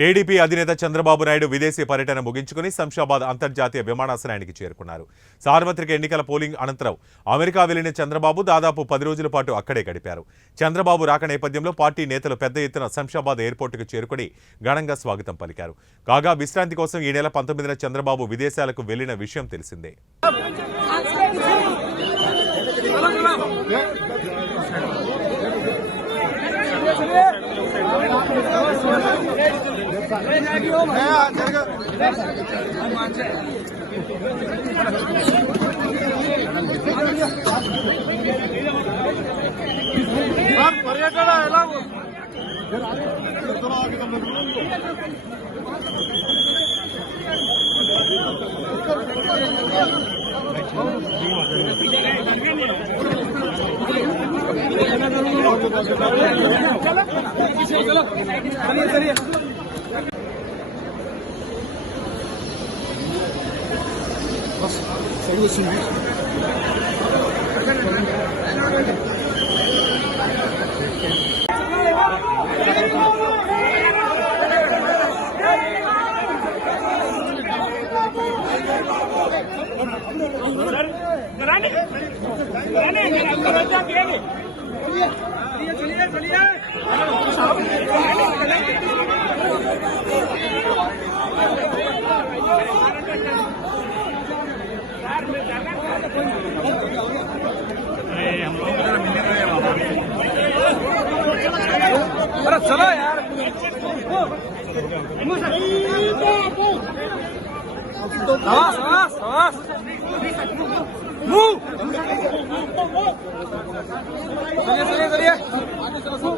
TDP అధినేత చంద్రబాబు నాయుడు విదేశీ పర్యటన ముగించుకుని శంషాబాద్ అంతర్జాతీయ విమానాశ్రయానికి చేరుకున్నారు. సార్వత్రిక ఎన్నికల పోలింగ్ అనంతరం అమెరికా వెళ్లిన చంద్రబాబు దాదాపు 10 రోజుల పాటు అక్కడే గడిపారు. చంద్రబాబు రాక నేపథ్యంలో పార్టీ నేతలు పెద్ద ఎత్తున శంషాబాద్ ఎయిర్పోర్టుకు చేరుకుని ఘనంగా స్వాగతం పలికారు. కాగా విశ్రాంతి కోసం ఈ నెల 19న చంద్రబాబు విదేశాలకు వెళ్లిన విషయం తెలిసిందే. పర్యటన ఎలా सही వచ్చింది. अरे चलो यार चलिए चलिए चलिए